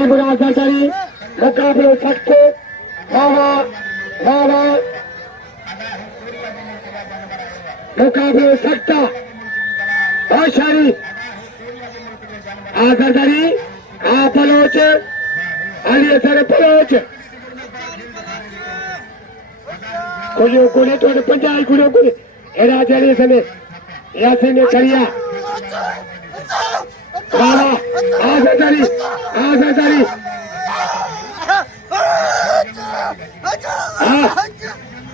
Ali Murazar Dari, Muqablo Sakto, Wawa, Muqablo Sakta, Ashari, Azar Dari, Apaloch, Ali Asar Apaloch. Kuyo Kule to the Punjai Kuyo Kule, Era Jari Sane, Yasine Karia. Wawa, Azar Dari,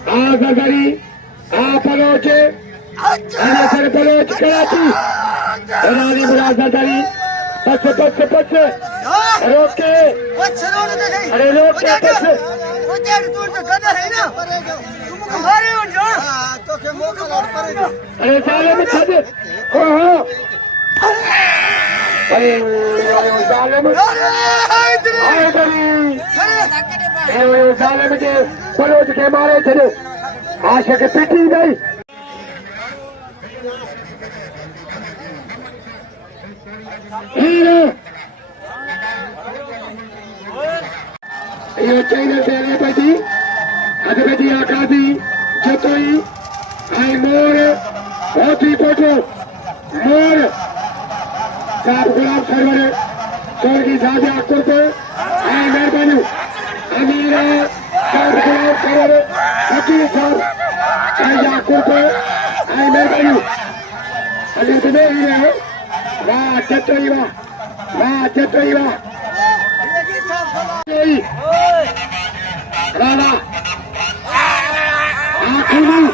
Azadari, Apaloche, Anasar Paloche, Karati, Ali Murazadari, Passe, Roke, Are Roke, Passe. Are Sale में छाजे, हो, अरे साले में, साले में के पलोच के मारे थे, आशा के पिटी गई। हीरो, ये चैनल से ले बजी, अधबजी आकाशी, जतोई, आई मोर, होती पोटो, मोर, साफ गुलाब सरवर, स्वर्गी साझा कुर्ते, आई मेहरबानी, अमीरा, साफ गुलाब सरवर, फकीर साहब, साझा कुर्ते, आई मेहरबानी, अली तुम्हें ही रहे, वाह चतोई वाह, राणा, आँखों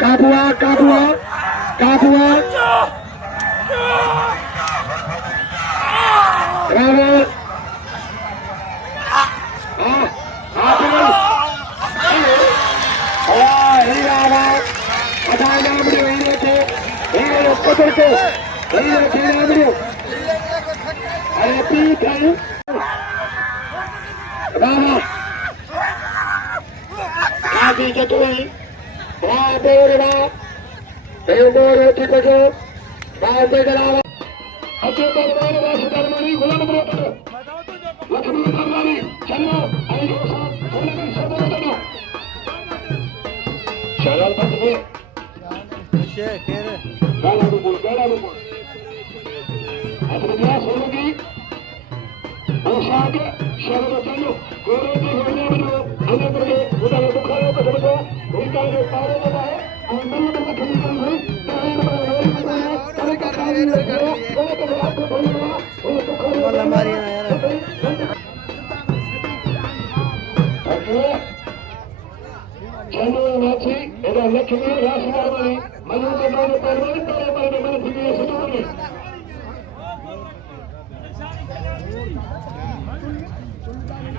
काबुआ Rana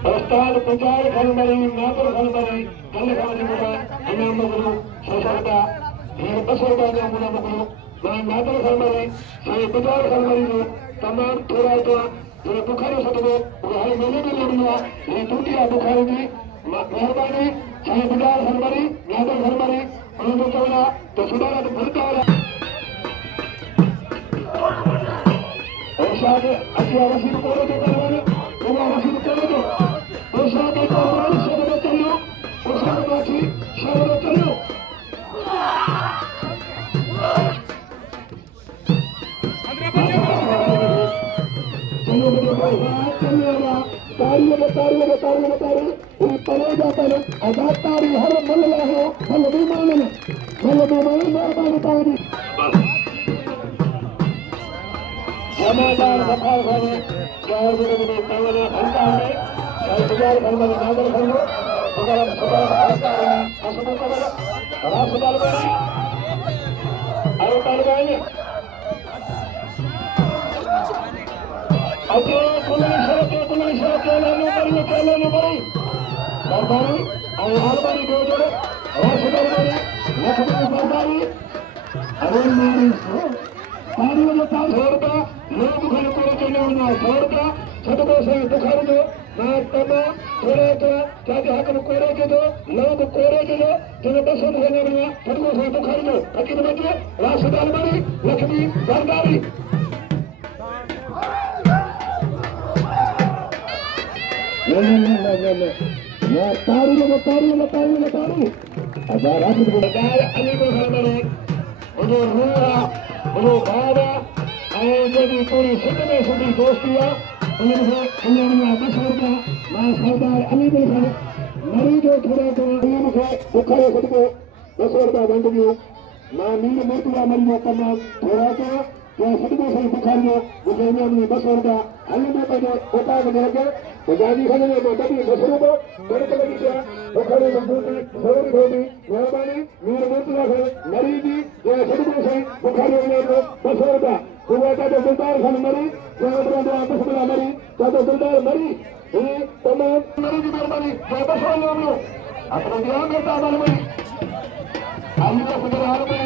Ustad Punjab Khalmari, Nagar Khalmari, Khalli Khalmari Mula, Imam Muglu, Shasharta, Hir Basarda Mula Muglu, Nagar Khalmari, Syed Punjab Khalmari, Tamam Thuraita, Hir Bukhari Satabo, Rahai Mele Mele, Hir Tutia Bukhari, Mahbani, Syed Punjab Khalmari, Nagar Khalmari, Hir Kavala, Tasudara Bhurtara. Ustad Asya Rasid Kore ke Karwane, Kuma Rasid Kore ke. Ustad ke Karwane Shabada Chandio, Ustad Bachi Shabada Chandio. Chandio bade bhai, Chandio na, tariye ui pare jata hai, azad tari har mal laho, mal bimane mehrbani tari. Jamaadar Safar Khane, Jawar Bide Kamane Khanda Hai, Syed Punjab Khalmari Nagar Khalmo, Sudara Asuma Kamala, Rasudar Bani, Arutar Bani. Aje Kulani Sharake, Lanu Bari. Barbari, Ayhar Bari Dojore, Rasudar Bani, Lakhmi Barbari, Arun Bari. तारियों में तार छोड़ता लोग घर को चले होना छोड़ता सदको साईं बुखार जो मां तमाम थोड़ा चाहे हक में कोरे के जो लोग कोरे के जो जिन्हें बसों में होने में सदको साईं बुखार जो हकीम बचे राशिद अलमरी लक्ष्मी सरदारी या तारी हजार राशिद को बताया अली को अलमरी उन्हें रूहा उन्हें बाबा और पूरी सिंध में सुधी दोस्ती उन्हें बसों का मां सरदार अली को मरीजों थोड़ा बुखार सदको बसों का बंद गयो मां नीर मूर्तिया मरीजों तमाम थोड़ा सदको साईं बुखार जो गुजरने में बसों का हल में पंहिंजो उतां वञे बजाजी खणे में बड़ी बसों को बड़े लगी क्या बुखार मजबूती थोड़ी थोड़ी मेहरबानी नीर मूर्तिया खणे मरीजी जो सदको साईं बुखार जो बसों का हुआ का सुल्तान खान मरी बसमला मरी चाहे सुल्तान मरी ये तमाम मरी की मेहरबानी चाहे बसों अपने ध्यान करता मरी आलू का